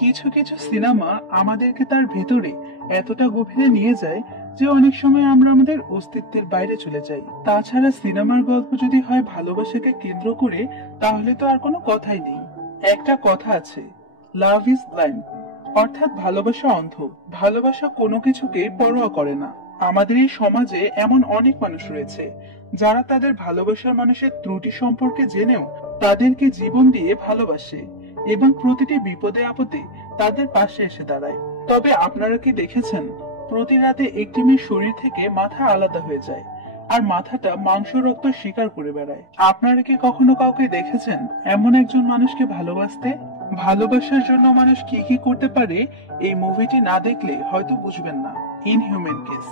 কিছু কিছু সিনেমা আমাদেরকে তার ভেতরে এতটা গভীরে নিয়ে যায় যে অনেক সময় আমরা আমাদের অস্তিত্বের বাইরে চলে যাই। তাছাড়া সিনেমার গল্প যদি হয় ভালোবাসাকে কেন্দ্র করে, তাহলে তো আর কোনো কথাই নেই। একটা কথা আছে, লাভ ইজ ব্লাইন্ড, অর্থাৎ ভালোবাসা অন্ধ। ভালোবাসা কোনো কিছুকে পরোয়া করে না। আমাদের এই সমাজে এমন অনেক মানুষ রয়েছে যারা তাদের ভালোবাসার মানুষের ত্রুটি সম্পর্কে জেনেও তাদেরকে জীবন দিয়ে ভালোবাসে এবং প্রতিটি বিপদে আপদে তাদের পাশে এসে দাঁড়ায়। তবে আপনারা কি দেখেছেন, প্রতি রাতে একটি মেয়ের শরীর থেকে মাথা আলাদা হয়ে যায় আর মাথাটা মাংস রক্ত শিকার করে বেড়ায়। আপনারা কি কখনো কাউকে দেখেছেন এমন একজন মানুষকে ভালোবাসতে? ভালোবাসার জন্য মানুষ কি কি করতে পারে এই মুভিটি না দেখলে হয়তো বুঝবেন না। ইনহিউম্যান কেস,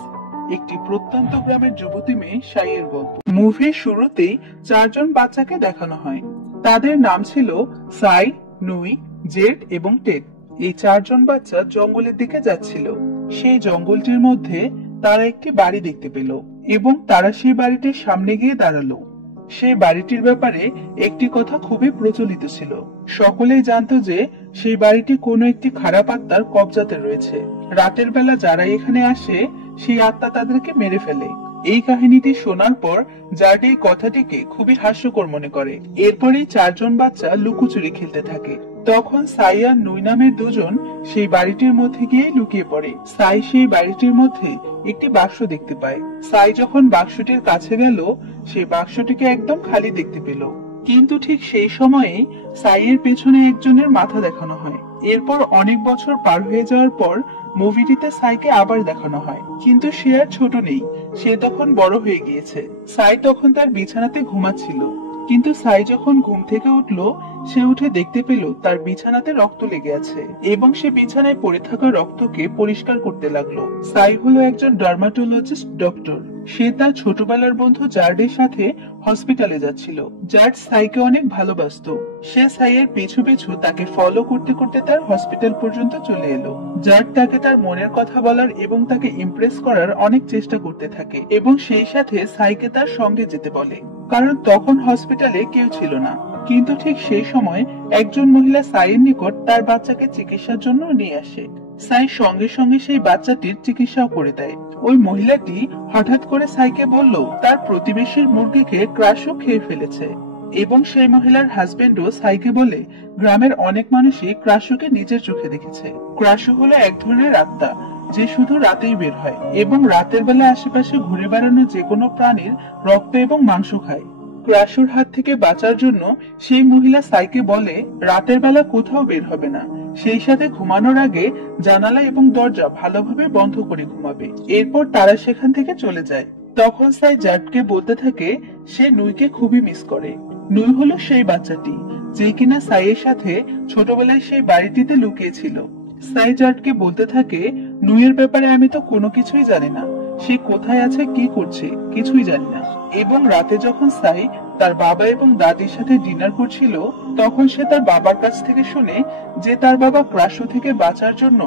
একটি প্রত্যন্ত গ্রামের যুবতী মেয়ে সাইয়ের গল্প। মুভির শুরুতেই চারজন বাচ্চাকে দেখানো হয়। তাদের নাম ছিল সাই, নুই, জেড এবং টেড। এই চারজন বাচ্চা জঙ্গলের দিকে যাচ্ছিল। সেই জঙ্গলটির মধ্যে তারা একটি বাড়ি দেখতে পেল এবং তারা সেই বাড়িটির সামনে গিয়ে দাঁড়ালো। সেই বাড়িটির ব্যাপারে একটি কথা খুবই প্রচলিত ছিল। সকলেই জানতো যে সেই বাড়িটি কোনো একটি খারাপ আত্মার কবজাতে রয়েছে। রাতের বেলা যারা এখানে আসে সেই আত্মা তাদেরকে মেরে ফেলে। এই কাহিনীটি শোনার পর জার্ড এই কথাটিকে খুবই হাস্যকর মনে করে। এরপরেই চারজন বাচ্চা লুকোচুরি খেলতে থাকে। তখন সাই আর নুই নামের দুজন সেই বাড়িটির মধ্যে গিয়ে লুকিয়ে পড়ে। সাই সেই বাড়িটির মধ্যে একটি বাক্স দেখতে পায়। সাই যখন বাক্সটির কাছে গেল, সেই বাক্সটিকে একদম খালি দেখতে পেল। কিন্তু ঠিক সেই সময়ে সাইয়ের পেছনে একজনের মাথা দেখানো হয়। এরপর অনেক বছর পার হয়ে যাওয়ার পর মুভিটিতে সাইকে আবার দেখানো হয়, কিন্তু সে আর ছোট নেই, সে তখন বড় হয়ে গিয়েছে। সাই তখন তার বিছানাতে ঘুমাচ্ছিল, কিন্তু সাই যখন ঘুম থেকে উঠলো, সে উঠে দেখতে পেল তার বিছানাতে রক্ত লেগে আছে এবং সে বিছানায় পড়ে থাকা রক্তকে পরিষ্কার করতে লাগলো। সাই হলো একজন ডার্মাটোলজিস্ট ডক্টর। সে তার ছোটবেলার বন্ধু জার্ডের সাথে হসপিটালে যাচ্ছিল। জার্ড সাইকে অনেক ভালোবাসতো। সে সাইয়ের পিছু পিছু তাকে ফলো করতে করতে তার হসপিটাল পর্যন্ত চলে এলো। জার্ড তাকে তার মনের কথা বলার এবং তাকে ইমপ্রেস করার অনেক চেষ্টা করতে থাকে এবং সেই সাথে সাইকে তার সঙ্গে যেতে বলে, কারণ তখন হসপিটালে কেউ ছিল না। কিন্তু ঠিক সেই সময় একজন মহিলা সাইয়ের নিকট তার বাচ্চাকে চিকিৎসার জন্য নিয়ে আসে। সাই সঙ্গে সঙ্গে সেই বাচ্চাটির চিকিৎসাও করে দেয়। ওই মহিলাটি হঠাৎ করে সাইকে বলল তার প্রতিবেশীর মুরগিকে ক্রাশও খেয়ে ফেলেছে এবং সেই মহিলার হাজবেন্ডও সাইকে বলে গ্রামের অনেক মানুষই ক্রাশুকে নিজের চোখে দেখেছে। ক্রাশু হলো এক ধরনের আত্মা যে শুধু রাতেই বের হয় এবং রাতের বেলা আশেপাশে ঘুরে বেড়ানো যে কোনো প্রাণীর রক্ত এবং মাংস খায়। ক্রাশুর হাত থেকে বাঁচার জন্য সেই মহিলা সাইকে বলে রাতের বেলা কোথাও বের হবে না, সেই সাথে ঘুমানোর আগে জানালা এবং দরজা ভালোভাবে বন্ধ করে ঘুমাবে। এরপর তারা সেখান থেকে চলে যায়। তখন সাই জার্ডকে বলতে থাকে সে নুইকে খুবই মিস করে। নুই হলো সেই বাচ্চাটি যে কিনা সাইয়ের সাথে ছোটবেলায় সেই বাড়িটিতে লুকিয়েছিল। সাই জার্ডকে বলতে থাকে নুইয়ের ব্যাপারে আমি তো কোনো কিছুই জানি না, সে কোথায় আছে, কি করছে, কিছুই জানি না। এবং রাতে যখন সাই তার বাবা এবং দাদির সাথে ডিনার করছিল, তখন সে তার বাবার কাছ থেকে শুনে যে তার বাবা ক্রাশু থেকে বাঁচার জন্য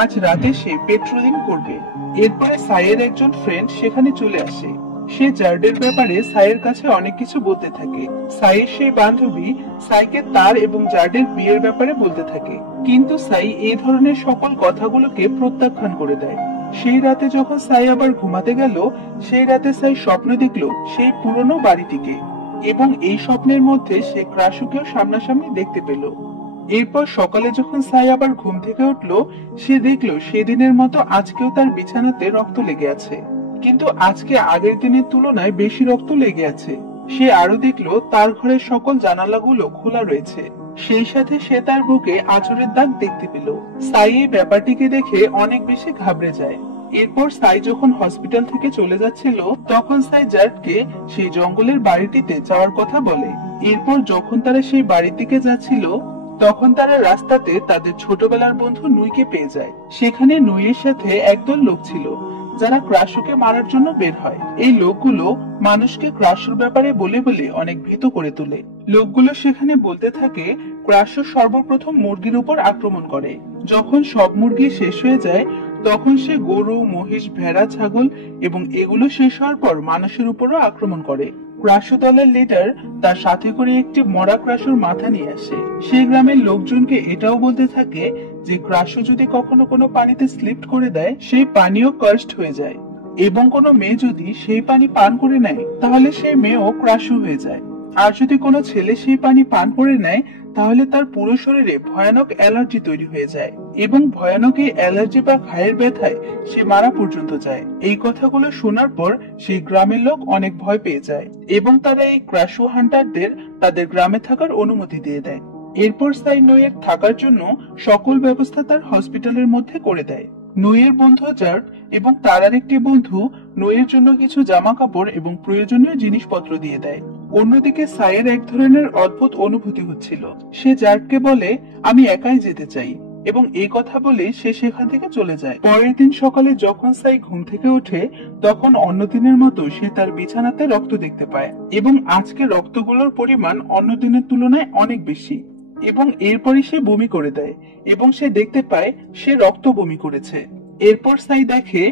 আজ রাতে সে পেট্রোলিং করবে। এরপরে সাইয়ের একজন ফ্রেন্ড সেখানে চলে আসে। সে জার্ডের ব্যাপারে সাইয়ের কাছে অনেক কিছু বলতে থাকে। সাইয়ের সেই বান্ধবী সাইকে তার এবং জার্ডের বিয়ের ব্যাপারে বলতে থাকে, কিন্তু সাই এই ধরনের সকল কথাগুলোকে প্রত্যাখ্যান করে দেয়। সেই রাতে যখন সাই আবার ঘুমাতে গেল, সেই রাতে সাই স্বপ্ন দেখলো সেই পুরনো বাড়িটিকে এবং এই স্বপ্নের মধ্যে সে ক্রাশুকেও সামনাসামনি দেখতে পেল। এরপর সকালে যখন সাই আবার ঘুম থেকে উঠলো, সে দেখলো সেদিনের মতো আজকেও তার বিছানাতে রক্ত লেগে আছে, কিন্তু আজকে আগের দিনের তুলনায় বেশি রক্ত লেগে আছে। সে আরো দেখলো তার ঘরের সকল জানালাগুলো খোলা রয়েছে, সেই সাথে সে তার বুকে আঁচড়ের দাগ দেখতে পেল। সাই এই ব্যাপারটিকে দেখে অনেক বেশি ঘাবড়ে যায়। এরপর সাই যখন হসপিটাল থেকে চলে যাচ্ছিল, তখন সাই জার্ডকে সেই জঙ্গলের বাড়িটিতে যাওয়ার কথা বলে। এরপর যখন তারা সেই বাড়ির দিকে যাচ্ছিল, তখন তারা রাস্তাতে তাদের ছোটবেলার বন্ধু নুইকে পেয়ে যায়। সেখানে নুইয়ের সাথে একদল লোক ছিল যারা ক্রাশুকে মারার জন্য বের হয়। এই লোকগুলো মানুষকে ক্রাশুর ব্যাপারে বলে বলে অনেক ভীত করে তোলে। লোকগুলো সেখানে বলতে থাকে ক্রাশু সর্বপ্রথম মুরগির উপর আক্রমণ করে। যখন সব মুরগি শেষ হয়ে যায়, তখন সে গরু, মহিষ, ভেড়া, ছাগল এবং এগুলো শেষ হওয়ার পর মানুষের উপরও আক্রমণ করে। ক্রাশু দলের লিডার তার সাথে করে একটি মরা ক্রাশুর মাথা নিয়ে আসে। সেই গ্রামের লোকজনকে এটাও বলতে থাকে যে ক্রাশু যদি কখনো কোনো পানিতে স্লিপ করে দেয় সেই পানিও কার্সড হয়ে যায়, এবং কোনো মেয়ে যদি সেই পানি পান করে নেয় তাহলে সেই মেয়েও ক্রাশু হয়ে যায়। আর যদি কোনো ছেলে সেই পানি পান করে নেয় তাহলে তার পুরো শরীরে ভয়ানক অ্যালার্জি তৈরি হয়ে যায়, এবং ভয়ানক এই অ্যালার্জি বা ঘায়ের ব্যথায় সে মারা পর্যন্ত যায়। এই কথাগুলো শোনার পর সেই গ্রামের লোক অনেক ভয় পেয়ে যায়, এবং তারা এই ক্রাশু হান্টারদের তাদের গ্রামে থাকার অনুমতি দিয়ে দেয়। এরপর সাই নোয়ের থাকার জন্য সকল ব্যবস্থা তার হসপিটালের মধ্যে করে দেয়। নোয়ের বন্ধু জার্ড এবং তার আরেকটি বন্ধু নোয়ের জন্য কিছু জামা কাপড় এবং প্রয়োজনীয় জিনিসপত্র দিয়ে দেয়। অন্যদিকে সাইয়ের এক ধরনের অদ্ভুত অনুভূতি হচ্ছিল। সে জার্ডকে বলে, আমি একাই যেতে চাই, এবং এই কথা বলে সে সেখান থেকে চলে যায়। পরের দিন সকালে যখন সাই ঘুম থেকে ওঠে তখন অন্য দিনের মতো সে তার বিছানাতে রক্ত দেখতে পায়, এবং আজকে রক্তগুলোর পরিমাণ অন্য দিনের তুলনায় অনেক বেশি। এবং এরপরই সে বমি করে দেয়, এবং সে দেখতে পায় সে রক্ত বমি করেছে। এরপর সাই দেখে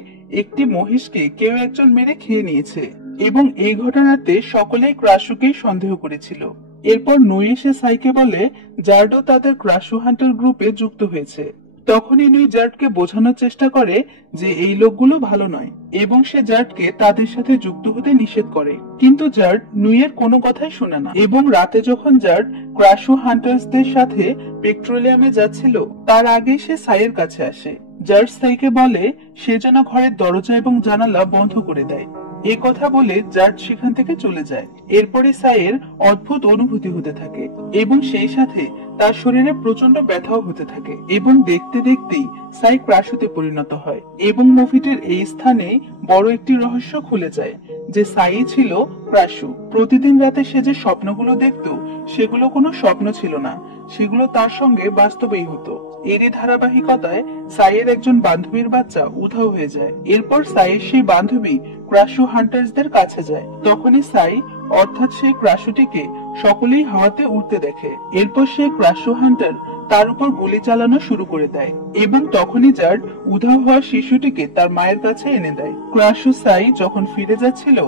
একটি মহিষকে কেউ একজন মেরে খেয়ে নিয়েছে, এবং এই ঘটনাতে সকলেই ক্রাশুকেই সন্দেহ করেছিল। এরপর নুই এসে সাইকে বলে জার্ডও তাদের ক্রাশু হান্টার গ্রুপে যুক্ত হয়েছে। তখনই নুই জার্ডকে বোঝানোর চেষ্টা করে যে এই লোকগুলো ভালো নয়, এবং সে জার্ডকে তাদের সাথে যুক্ত হতে নিষেধ করে। কিন্তু জার্ড নুইয়ের কোনো কথাই শোনে না, এবং রাতে যখন জার্ড ক্রাশু হান্টার্সদের সাথে পেট্রোলিয়ামে যাচ্ছিল তার আগেই সে সাইয়ের কাছে আসে। জার্জ সাইকে বলে সে যেন ঘরের দরজা এবং জানালা বন্ধ করে দেয়। এই কথা বলে জার্জ সেখান থেকে চলে যায়। এরপরে সাইয়ের অদ্ভুত অনুভূতি হতে থাকে, এবং সেই সাথে তার শরীরে প্রচন্ড ব্যথাও হতে থাকে, এবং দেখতে দেখতেই সাই ক্রাশুতে পরিণত হয়। এবং মুভিটির এই স্থানে বড় একটি রহস্য খুলে যায় যে সাই ছিল ক্রাশু। প্রতিদিন রাতে সে যে স্বপ্নগুলো দেখত সেগুলো কোনো স্বপ্ন ছিল না, সেগুলো তার সঙ্গে বাস্তবেই হতো। এরই ধারাবাহিকতায় সাইয়ের একজন বান্ধবীর বাচ্চা উধাও হয়ে যায়। এরপর সাইয়ের সেই বান্ধবী ক্রাশু হান্টার্সদের কাছে যায়। তখনই সাই অর্থাৎ সেই ক্রাশুটিকে সকলেই হাওয়াতে উঠতে দেখে। এরপর সে ক্রাশু হান্টার তার উপর গুলি চালানো শুরু করে দেয়, এবং তখনই জার্ড উধাও হওয়া শিশুটিকে তার মায়ের কাছে এনে দেয়। ক্রাশু সাই যখন ফিরে যাচ্ছিল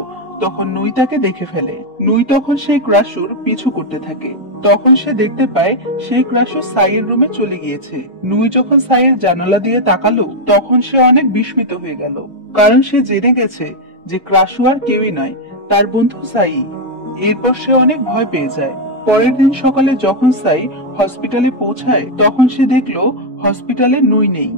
তখন নুই তাকে দেখে ফেলে। নুই তখন সেই ক্রাশুর পিছু করতে থাকে। তখন সে দেখতে পায় সেই ক্রাশু সাইয়ের রুমে চলে গিয়েছে। নুই যখন সাইয়ের জানালা দিয়ে তাকালো তখন সে অনেক বিস্মিত হয়ে গেল, কারণ সে জেনে গেছে যে ক্রাশু আর কেউই নয়, তার বন্ধু সাই। এরপর সে অনেক ভয় পেয়ে যায়। পরের দিন সকালে যখন সাই হসপিটালে পৌঁছায় তখন সে দেখলো হসপিটালে নুই নেই।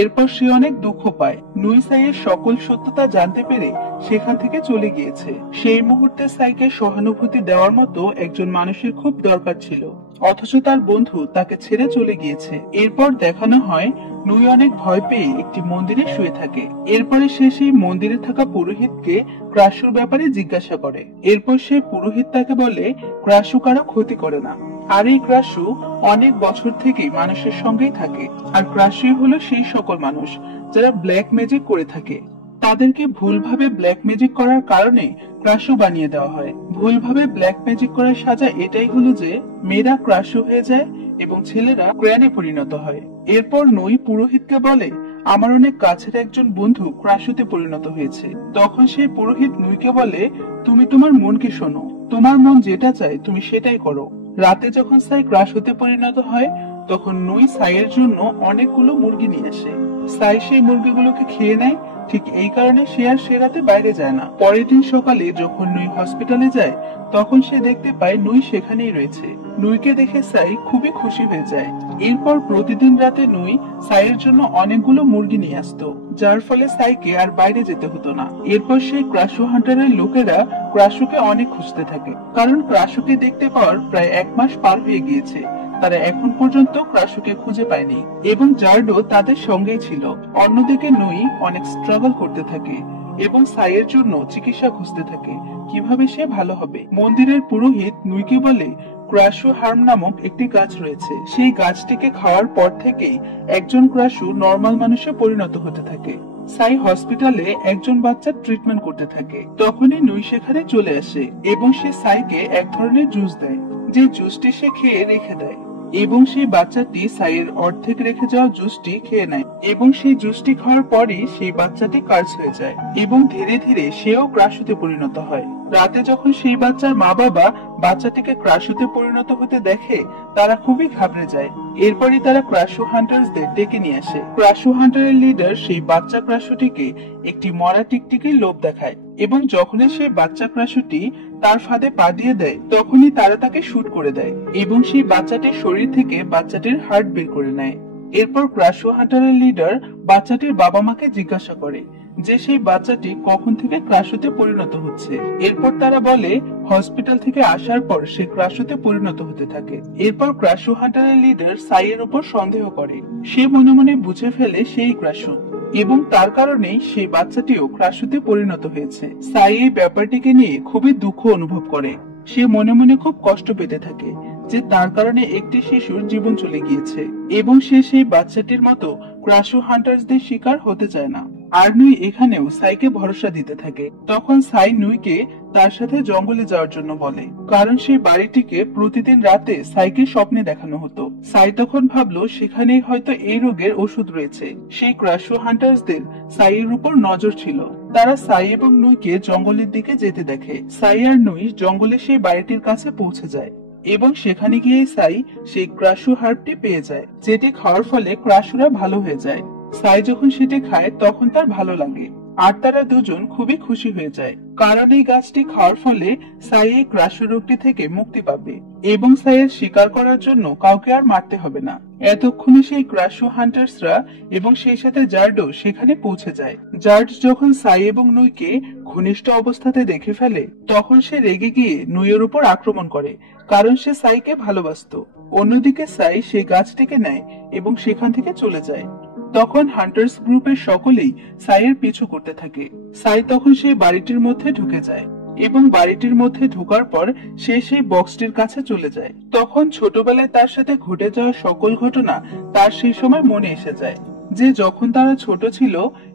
এরপর সে অনেক দুঃখ পায়। নুই সাইয়ের সকল সত্যতা জানতে পেরে সেখান থেকে চলে গিয়েছে। সেই মুহূর্তে সাইকে সহানুভূতি দেওয়ার মতো একজন মানুষের খুব দরকার ছিল, অথচ তার বন্ধু তাকে ছেড়ে চলে গিয়েছে। এরপর দেখানো হয় নুই অনেক ভয় পেয়ে একটি মন্দিরে শুয়ে থাকে। এরপরে সে সেই মন্দিরে থাকা পুরোহিতকে ক্রাশুর ব্যাপারে জিজ্ঞাসা করে। এরপর সে পুরোহিত তাকে বলে ক্রাশু কারো ক্ষতি করে না, আর এই ক্রাশু অনেক বছর থেকেই মানুষের সঙ্গেই থাকে। আর ক্রাশুই হলো সেই সকল মানুষ যারা ব্ল্যাক ম্যাজিক করে থাকে। তাদেরকে ভুলভাবে ব্ল্যাক ম্যাজিক করার কারণে ক্রাশু বানিয়ে দেওয়া হয়। ভুলভাবে ব্ল্যাক ম্যাজিক করার সাজা এটাই হলো যে মেয়েরা ক্রাশু হয়ে যায় এবং ছেলেরা ক্র্যানে পরিণত হয়। এরপর নুই পুরোহিতকে বলে আমার অনেক কাছের একজন বন্ধু ক্রাশুতে পরিণত হয়েছে। তখন সেই পুরোহিত নুইকে বলে তুমি তোমার মনকে শোনো, তোমার মন যেটা চায় তুমি সেটাই করো। রাতে যখন সাই ক্রাশুতে পরিণত হয় তখন নুই সাইয়ের জন্য অনেকগুলো মুরগি নিয়ে আসে। সাই সেই মুরগিগুলোকে খেয়ে নেয়। ঠিক এই কারণে সে আর সে রাতে বাইরে যায় না। পরের দিন সকালে যখন নুই হসপিটালে যায় তখন সে দেখতে পায় নুই সেখানেই রয়েছে। নুইকে দেখে সাই খুবই খুশি হয়ে যায়। এরপর প্রতিদিন রাতে নুই সাইয়ের জন্য অনেকগুলো মুরগি নিয়ে আসতো, যার ফলে সাইকে আর বাইরে যেতে হতো না। এরপর সেই ক্রাশু হান্টারের লোকেরা ক্রাশুকে অনেক খুঁজতে থাকে, কারণ ক্রাশুকে দেখতে পাওয়ার প্রায় 1 মাস পার হয়ে গিয়েছে। তারা এখন পর্যন্ত ক্রাশুকে খুঁজে পায়নি, এবং জার্ডও তাদের সঙ্গেই ছিল। অন্যদিকে নুই অনেক স্ট্রাগল করতে থাকে এবং সাইয়ের জন্য চিকিৎসা খুঁজতে থাকে, কিভাবে সে ভালো হবে। মন্দিরের পুরোহিত নুইকে বলে ক্রাশু হার্ম নামক একটি গাছ রয়েছে, সেই গাছটিকে খাওয়ার পর থেকেই একজন ক্রাশু নরমাল মানুষে পরিণত হতে থাকে। সাই হসপিটালে একজন বাচ্চার ট্রিটমেন্ট করতে থাকে। তখনই নুই সেখানে চলে আসে এবং সে সাইকে এক ধরনের জুস দেয়, যে জুসটি সে খেয়ে রেখে দেয়। এবং সেই বাচ্চাটি সাইয়ের অর্ধেক রেখে যাওয়া জুসটি খেয়ে নেয় এবং সেই জুসটি খাওয়ার পরই সেই বাচ্চাটি কার্স হয়ে যায় এবং ধীরে ধীরে সেও ক্রাশুতে পরিণত হয়। রাতে যখন সেই বাচ্চার মা বাবা বাচ্চাটিকে ক্রাশুতে পরিণত হতে দেখে তারা খুবই ঘাবড়ে যায়। এরপরই তারা ক্রাশু হান্টার্সদের ডেকে নিয়ে আসে। ক্রাশু হান্টারের লিডার সেই বাচ্চা ক্রাশুটিকে একটি মরা টিকটিকির লোভ দেখায় এবং যখনই সেই বাচ্চা ক্রাশুটি তার ফাঁদে পা দিয়ে দেয় তখনই তারা তাকে শুট করে দেয় এবং সেই বাচ্চাটির শরীর থেকে বাচ্চাটির হার্ট বের করে নেয়। এরপর ক্রাশু হান্টারের লিডার বাচ্চাটির বাবা মাকে জিজ্ঞাসা করে যে সেই বাচ্চাটি কখন থেকে ক্রাশুতে পরিণত হচ্ছে। এরপর তারা বলে হসপিটাল থেকে আসার পর সে ক্রাশুতে পরিণত হতে থাকে। এরপর ক্রাশু হান্টারের লিডার সাইয়ের উপর সন্দেহ করে, সে মনে মনে বুঝে ফেলে সেই ক্রাশু এবং তার কারণেই সেই বাচ্চাটিও ক্রাশুতে পরিণত হয়েছে। সাই এই ব্যাপারটিকে নিয়ে খুবই দুঃখ অনুভব করে। সে মনে মনে খুব কষ্ট পেতে থাকে যে তার কারণে একটি শিশুর জীবন চলে গিয়েছে এবং সে সেই বাচ্চাটির মতো ক্রাশু হান্টার্সদের শিকার হতে চায় না। আর নুই এখানেও সাইকে ভরসা দিতে থাকে। তখন সাই নুইকে তার সাথে জঙ্গলে যাওয়ার জন্য বলে, কারণ সেই বাড়িটিকে প্রতিদিন রাতে সাইকে স্বপ্নে দেখানো হতো। সাই তখন ভাবলো সেখানেই হয়তো এই রোগের ওষুধ রয়েছে। সেই ক্রাশু হান্টার্সদের সাইয়ের উপর নজর ছিল। তারা সাই এবং নুইকে জঙ্গলের দিকে যেতে দেখে। সাই আর নুই জঙ্গলে সেই বাড়িটির কাছে পৌঁছে যায় এবং সেখানে গিয়ে সাই সেই ক্রাশু হার্বটি পেয়ে যায়, যেটি খাওয়ার ফলে ক্রাশুরা ভালো হয়ে যায়। সাই যখন সেটি খায় তখন তার ভালো লাগে আর তারা দুজন খুবই খুশি হয়ে যায়, কারণ এই গাছটি খাওয়ার ফলে সাই এই ক্রাশু রোগটি থেকে মুক্তি পাবে এবং সাইয়ের শিকার করার জন্য কাউকে আর মারতে হবে না। এতক্ষণে সেই ক্রাশু হান্টার্সরা এবং সেই সাথে জার্ডও সেখানে পৌঁছে যায়। জার্ড যখন সাই এবং নুইকে ঘনিষ্ঠ অবস্থাতে দেখে ফেলে তখন সে রেগে গিয়ে নুইয়ের উপর আক্রমণ করে, কারণ সে সাইকে ভালোবাসতো। অন্যদিকে সাই সেই গাছটিকে নেয় এবং সেখান থেকে চলে যায়। তখন হান্টার্স গ্রুপের সকলেই সাইয়ের পিছু করতে থাকে। সাই তখন সেই বাড়িটির মধ্যে ঢুকে যায় এবং বাড়িটির মধ্যে ঢোকার পর সে সেই বক্সটির কাছে চলে যায়। তখন ছোটবেলায় তার সাথে ঘটে যাওয়া সকল ঘটনা তার সেই সময় মনে এসে যায়, যে যখন তারা ছোট ছিল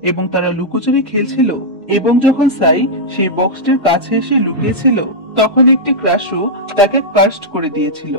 এবং তারা লুকোচুরি খেলছিল এবং যখন সাই সেই বক্সটির কাছে এসে লুকিয়েছিল তখন একটি ক্রাশু তাকে কার্স্ট করে দিয়েছিল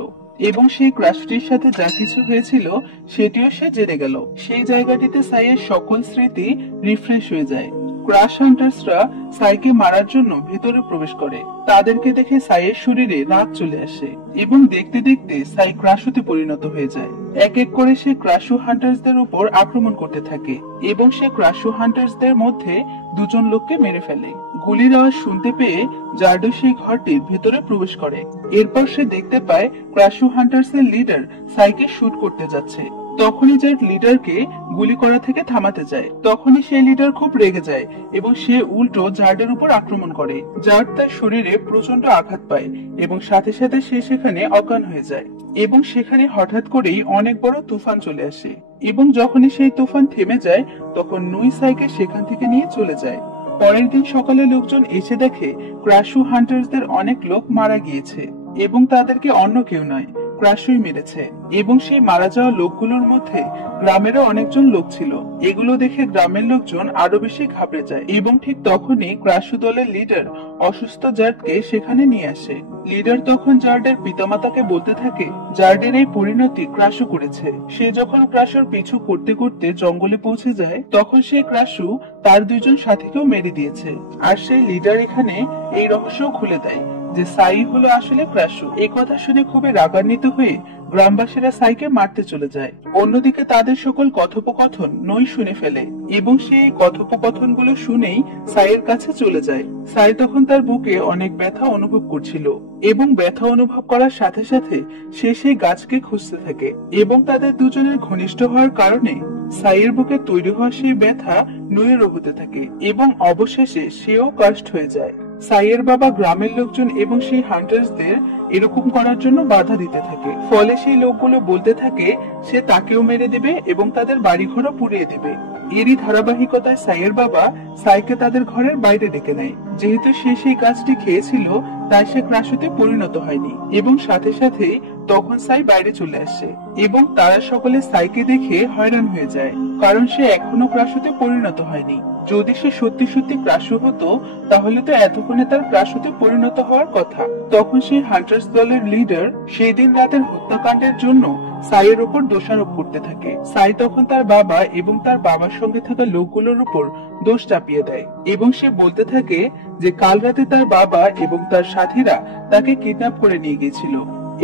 এবং সেই ক্রাশটির সাথে যা কিছু হয়েছিল সেটিও সে জেনে গেল। সেই জায়গাটিতে সাইয়ের সকল স্মৃতি রিফ্রেশ হয়ে যায়। ক্রাশ হান্টার্সরা সাইকে মারার জন্য ভেতরে প্রবেশ করে। তাদেরকে দেখে সাইয়ের শরীরে রাগ চলে আসে এবং দেখতে দেখতে সাই ক্রাশুতে পরিণত হয়ে যায়। এক এক করে সে ক্রাশু হান্টার্সদের উপর আক্রমণ করতে থাকে এবং সে ক্রাশু হান্টার্সদের মধ্যে দুজন লোককে মেরে ফেলে। গুলির আওয়াজ শুনতে পেয়ে জার্ডো সেই ঘরটির ভেতরে প্রবেশ করে। এরপর সে দেখতে পায় ক্রাশু হান্টার্সের লিডার সাইকে শুট করতে যাচ্ছে। তখনই জার্ড লিডারকে গুলি করা থেকে থামাতে যায়। তখনই সেই লিডার খুব রেগে যায় এবং সে উল্টো জার্ডের উপর আক্রমণ করে। জার্ড তার শরীরে প্রচন্ড আঘাত পায় এবং সাথে সাথে সে সেখানে অজ্ঞান হয়ে যায় এবং সেখানে হঠাৎ করেই অনেক বড় তুফান চলে আসে এবং যখনই সেই তুফান থেমে যায় তখন নুই সাইকে সেখান থেকে নিয়ে চলে যায়। পরের দিন সকালে লোকজন এসে দেখে ক্রাশু হান্টার্সদের অনেক লোক মারা গিয়েছে এবং তাদেরকে অন্য কেউ নয় ক্রাশুই মেরেছে এবং সেই মারা যাওয়া লোকগুলোর মধ্যে গ্রামেরও অনেকজন লোক ছিল। এগুলো দেখে গ্রামের লোকজন আরো বেশি ঘাবড়ে যায় এবং ঠিক তখনই ক্রাশু দলের লিডার অসুস্থ জার্ডকে সেখানে নিয়ে আসে। লিডার তখন জার্ডের পিতামাতাকে বলতে থাকে জার্ডের এই পরিণতি ক্রাশু করেছে। সে যখন ক্রাশুর পিছু করতে করতে জঙ্গলে পৌঁছে যায় তখন সে ক্রাশু তার দুইজন সাথীকেও মেরে দিয়েছে। আর সেই লিডার এখানে এই রহস্য খুলে দেয় যে সাই হলো আসলে ক্রাশু। এই কথা শুনে খুবই রাগান্বিত হয়ে গ্রামবাসীরা সাইকে মারতে চলে যায়। অন্যদিকে তাদের সকল কথোপকথন নই শুনে ফেলে এবং সেই কথোপকথনগুলো শুনেই সাইয়ের কাছে চলে যায়। সাই তখন তার বুকে অনেক ব্যথা অনুভব করছিল এবং ব্যথা অনুভব করার সাথে সাথে সে সেই গাছকে খুঁজতে থাকে এবং তাদের দুজনের ঘনিষ্ঠ হওয়ার কারণে সাইয়ের বুকে তৈরি হওয়া সেই ব্যথা নুয়েরও হতে থাকে এবং অবশেষে সেও কাস্ট হয়ে যায়। সাইয়ের বাবা গ্রামের লোকজন এবং সেই হান্টার্সদের এরকম করার জন্য বাধা দিতে থাকে। ফলে সেই লোকগুলো বলতে থাকে সে তাকেও মেরে দেবে এবং তাদের বাড়িঘরও পুড়িয়ে দেবে। এরই ধারাবাহিকতায় সাইয়ের বাবা সাইকে তাদের ঘরের বাইরে ডেকে নেয়। যেহেতু সে সেই গাছটি খেয়েছিল তাই সে ক্রাশুতে পরিণত হয়নি এবং সাথে সাথে তখন সাই বাইরে চলে আসে এবং তারা সকলে সাইকে দেখে হয়রান হয়ে যায়, কারণ সে এখনো ক্রাশুতে পরিণত হয়নি। যদি সে সত্যি সত্যি ক্রাশু হতো তাহলে তো এতক্ষণে তার ক্রাশুতে পরিণত হওয়ার কথা। তখন সেই হান্টার্স দলের লিডার সেই দিন রাতের হত্যাকাণ্ডের জন্য সাইয়ের উপর দোষারোপ করতে থাকে। সাই তখন তার বাবা এবং তার বাবার সঙ্গে থাকা লোকগুলোর উপর দোষ চাপিয়ে দেয় এবং সে বলতে থাকে যে কাল রাতে তার বাবা এবং তার সাথীরা তাকে কিডন্যাপ করে নিয়ে গিয়েছিল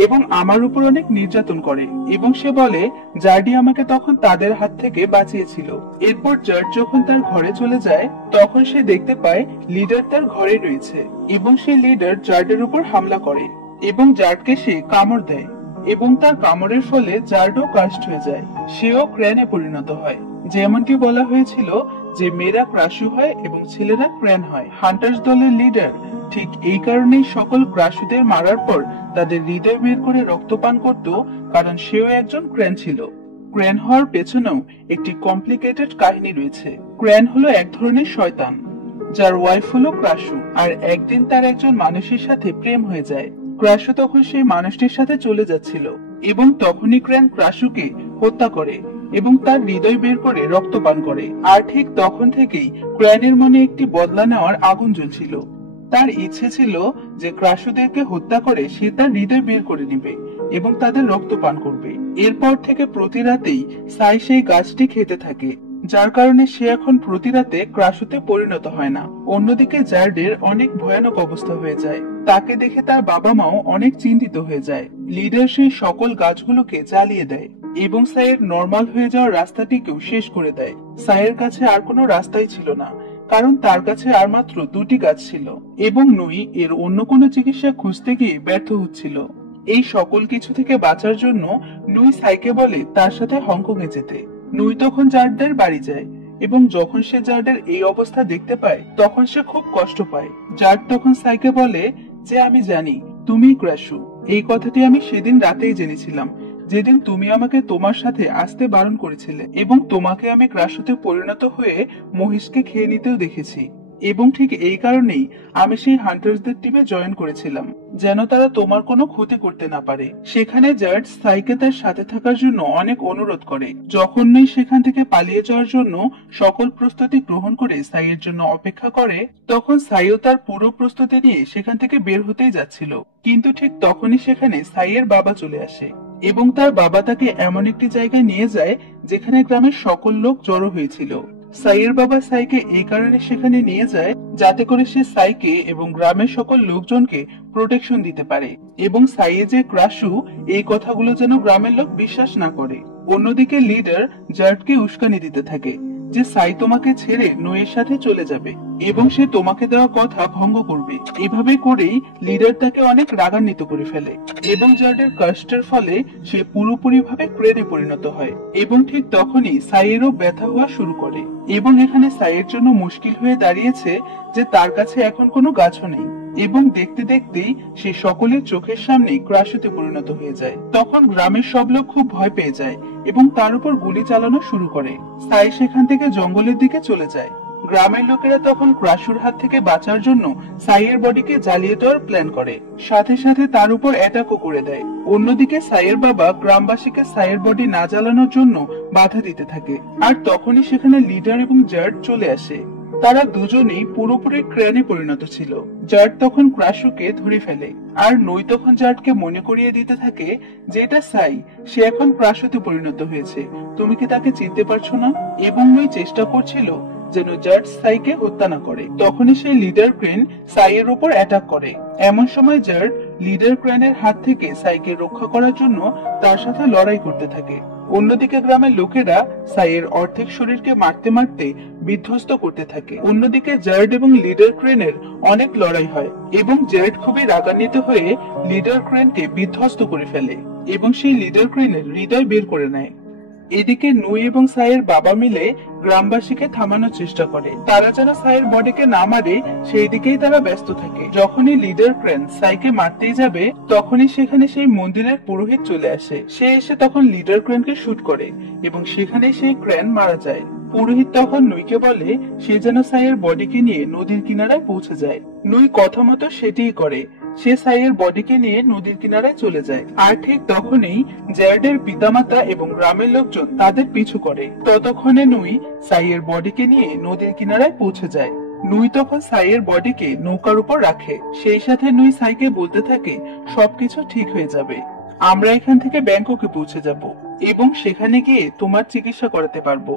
এবং আমার উপর অনেক নির্যাতন করে এবং সে বলে জার্ডি আমাকে তখন তাদের হাত থেকে বাঁচিয়েছিল। এরপর জার্ড যখন তার ঘরে চলে যায় তখন সে দেখতে পায় লিডার তার ঘরে রয়েছে এবং সে লিডার জার্ডের উপর হামলা করে এবং জার্ডকে সে কামড় দেয় এবং তার কামড়ের ফলে জার্ডও কাস্ট হয়ে যায়, সেও ক্র্যানে পরিণত হয়। যেমনটি বলা হয়েছিল যে মেয়েরা ক্রাশু হয় এবং ছেলেরা ক্র্যান হয়। হান্টার্স দলের লিডার ঠিক এই কারণেই সকল ক্রাশুদের মারার পর তাদের হৃদয় বের করে রক্তপান করত, কারণ সেও একজন ক্র্যান ছিল। ক্র্যান হওয়ার পেছনেও একটি কমপ্লিকেটেড কাহিনী রয়েছে। ক্র্যান হলো এক ধরনের শয়তান যার ওয়াইফ হলো ক্রাশু, আর একদিন তার একজন মানুষের সাথে প্রেম হয়ে যায়। ক্রাশু তখন সেই মানুষটির সাথে চলে যাচ্ছিল এবং তখনই ক্র্যান ক্রাশুকে হত্যা করে এবং তার হৃদয় বের করে রক্তপান করে। আর ঠিক তখন থেকেই ক্র্যানের মনে একটি বদলা নেওয়ার আগুন জ্বলছিল। তার ইচ্ছে ছিল যে ক্রাশুদেরকে হত্যা করে সে তার হৃদয় বের করে নিবে এবং তাদের রক্তপান করবে। এরপর থেকে প্রতি রাতেই সাই সেই গাছটি খেতে থাকে, যার কারণে সে এখন প্রতি রাতে ক্রাশুতে পরিণত হয় না। অন্যদিকে জার্ডের অনেক ভয়ানক অবস্থা হয়ে যায়। তাকে দেখে তার বাবা মাও অনেক চিন্তিত হয়ে যায়। লিডার সেই সকল গাছগুলোকে জ্বালিয়ে দেয় এবং সাইয়ের নর্মাল হয়ে যাওয়ার রাস্তাটিকেও শেষ করে দেয়। সাইয়ের কাছে আর কোনো রাস্তাই ছিল না, কারণ তার কাছে আর মাত্র 2টি গাছ ছিল এবং নুই এর অন্য কোনো চিকিৎসা খুঁজতে গিয়ে ব্যর্থ হচ্ছিল। এই সকল কিছু থেকে বাঁচার জন্য নুই সাইকে বলে তার সাথে হংকং এ যেতে। নুই তখন জার্ডের বাড়ি যায় এবং যখন সে জার্ডের এই অবস্থা দেখতে পায় তখন সে খুব কষ্ট পায়। জার্ড তখন সাইকে বলে যে আমি জানি তুমি ক্রাশু, এই কথাটি আমি সেদিন রাতেই জেনেছিলাম যেদিন তুমি আমাকে তোমার সাথে আসতে বারণ করেছিলে এবং তোমাকে আমি ক্রাশুতে পরিণত হয়ে মহিষকে খেয়ে নিতেও দেখেছি এবং ঠিক এই কারণেই আমি সেই হান্টার্সদের টিমে জয়েন করেছিলাম যেন তারা তোমার কোনো ক্ষতি করতে না পারে। সেখানে জার্ড সাইকে তার সাথে থাকার জন্য অনেক অনুরোধ করে। যখন নুই সেখান থেকে পালিয়ে যাওয়ার জন্য সকল প্রস্তুতি গ্রহণ করে সাইয়ের জন্য অপেক্ষা করে তখন সাইও তার পুরো প্রস্তুতি নিয়ে সেখান থেকে বের হতেই যাচ্ছিল, কিন্তু ঠিক তখনই সেখানে সাইয়ের বাবা চলে আসে এবং তার বাবা তাকে এমন একটি জায়গায় নিয়ে যায় যেখানে গ্রামের সকল লোক জড়ো হয়েছিল। সাইয়ের বাবা সাইকে এই কারণে সেখানে নিয়ে যায় যাতে করে সে সাইকে এবং গ্রামের সকল লোকজনকে প্রোটেকশন দিতে পারে এবং সাইয়ে যে ক্রাশু এই কথাগুলো যেন গ্রামের লোক বিশ্বাস না করে। অন্যদিকে লিডার জার্ডকে উস্কানি দিতে থাকে যে সাই তোমাকে ছেড়ে নুইয়ের সাথে চলে যাবে এবং সে তোমাকে দেওয়া কথা ভঙ্গ করবে। এভাবে করেই লিডার তাকে অনেক রাগান্বিত করে ফেলে এবং জার্ডের কষ্টের ফলে সে পুরোপুরি ভাবে ক্রেনে পরিণত হয় এবং ঠিক তখনই সাইয়েরও ব্যথা হওয়া শুরু করে এবং এখানে সাইয়ের জন্য মুশকিল হয়ে দাঁড়িয়েছে যে তার কাছে এখন কোনো গাছও নেই এবং দেখতে দেখতেই সে সকলের চোখের সামনে ক্রাশুতে পরিণত হয়ে যায়। তখন গ্রামের সব লোক খুব ভয় পেয়ে যায় এবং তার উপর গুলি চালানো শুরু করে। সাই সেখান থেকে জঙ্গলের দিকে চলে যায়। গ্রামের লোকেরা তখন ক্রাশুর হাত থেকে বাঁচার জন্য সাইয়ের বডিকে জ্বালিয়ে দেওয়ার প্ল্যান করে, সাথে সাথে তার উপর অ্যাটাকও করে দেয়। অন্যদিকে সাইয়ের বাবা গ্রামবাসীকে সাইয়ের বডি না জ্বালানোর জন্য বাধা দিতে থাকে, আর তখনই সেখানে লিডার এবং জার্ড চলে আসে। তারা দুজনেই পুরোপুরি ক্রেনে পরিণত ছিল। জার্ড তখন ক্রাশুকে ধরে ফেলে আর নই তখন জার্ডকে মনে করিয়ে দিতে থাকে যে এটা সাই, সে এখন ক্রাশুতে পরিণত হয়েছে, তুমি কি তাকে চিনতে পারছো না? এবং নই চেষ্টা করছিল যেন জার্ড সাইকে হত্যা না করে। তখনই সেই লিডার ক্রেন সাইয়ের উপর অ্যাটাক করে। এমন সময় জার্ড লিডার ক্রেনের হাত থেকে সাইকে রক্ষা করার জন্য তার সাথে লড়াই করতে থাকে। অন্যদিকে গ্রামের লোকেরা সাইয়ের অর্ধেক শরীরকে মারতে মারতে বিধ্বস্ত করতে থাকে। অন্যদিকে জার্ড এবং লিডার ক্রেনের অনেক লড়াই হয় এবং জার্ড খুবই রাগান্বিত হয়ে লিডার ক্রেনকে বিধ্বস্ত করে ফেলে এবং সেই লিডার ক্রেনের হৃদয় বের করে নেয়। এদিকে নুই এবং সাইয়ের বাবা মিলে গ্রামবাসীকে থামানোর চেষ্টা করে। তারা যেন সাইয়ের বডিকে না মারে সেই দিকেই তারা ব্যস্ত থাকে। যখনই লিডার ক্রেন সাইকে মারতেই যাবে তখনই সেখানে সেই মন্দিরের পুরোহিত চলে আসে। সে এসে তখন লিডার ক্রেনকে শুট করে এবং সেখানে সেই ক্রেন মারা যায়। পুরোহিত তখন নুইকে বলে সে যেন সাইয়ের বডিকে নিয়ে নদীর কিনারায় পৌঁছে যায়। নুই কথা মতো সেটিই করে। সে সাইয়ের বডিকে নিয়ে নদীর কিনারায় চলে যায়। আর ঠিক তখনই জ্যারেডের পিতামাতা এবং গ্রামের লোকজন তাদের পিছু করে। ততক্ষণে নুই সাইয়ের বডিকে নিয়ে নদীর কিনারায় পৌঁছে যায়। নুই তখন সাইয়ের বডিকে নৌকার উপর রাখে। সেই সাথে নুই সাইকে বলতে থাকে সবকিছু ঠিক হয়ে যাবে, আমরা এখান থেকে ব্যাংককে পৌঁছে যাব এবং সেখানে গিয়ে তোমার চিকিৎসা করাতে পারবো,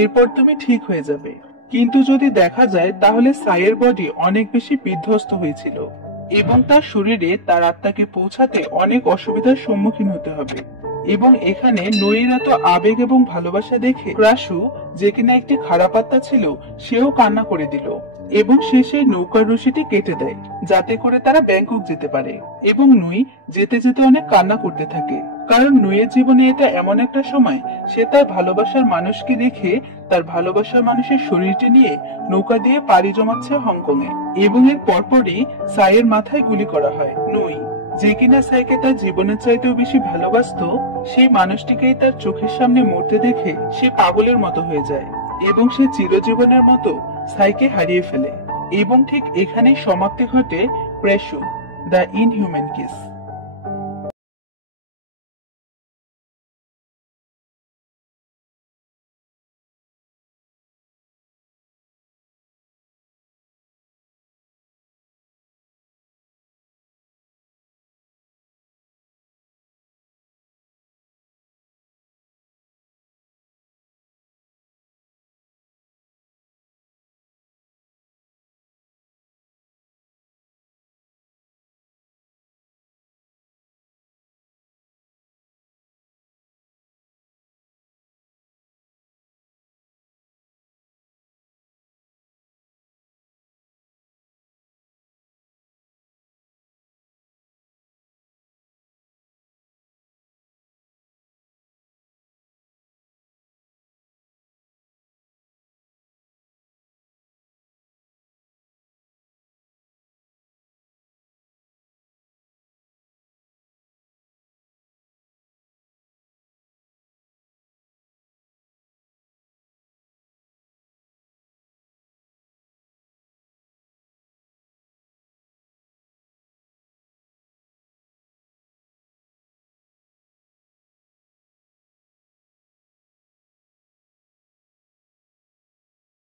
এরপর তুমি ঠিক হয়ে যাবে। কিন্তু যদি দেখা যায় তাহলে সাইয়ের বডি অনেক বেশি বিধ্বস্ত হয়েছিল এবং তার শরীরে তার আত্মাকে পৌঁছাতে অনেক অসুবিধার সম্মুখীন হতে হবে। এবং এখানে নইয়ের এত আবেগ এবং ভালোবাসা দেখে ক্রাশু, যে কিনা একটি খারাপ আত্মা ছিল, সেও কান্না করে দিল এবং সে সেই নৌকার রশিটি কেটে দেয় যাতে করে তারা ব্যাংকক যেতে পারে। এবং নুই যেতে যেতে অনেক কান্না করতে থাকে, কারণ নুইয়ের জীবনে এটা এমন একটা সময় সে তার ভালোবাসার মানুষকে রেখে তার ভালোবাসার মানুষের শরীরটি নিয়ে নৌকা দিয়ে পাড়ি জমাচ্ছে হংকং এ। এবং এর পরপরই সাইয়ের মাথায় গুলি করা হয়। নুই, যে কিনা সাইকে তার জীবনের চাইতেও বেশি ভালোবাসতো, সেই মানুষটিকেই তার চোখের সামনে মরতে দেখে সে পাগলের মতো হয়ে যায় এবং সে চিরজীবনের মতো সাইকে হারিয়ে ফেলে। এবং ঠিক এখানেই সমাপ্তি ঘটে প্রেশু দ্য ইনহিউম্যান কিস।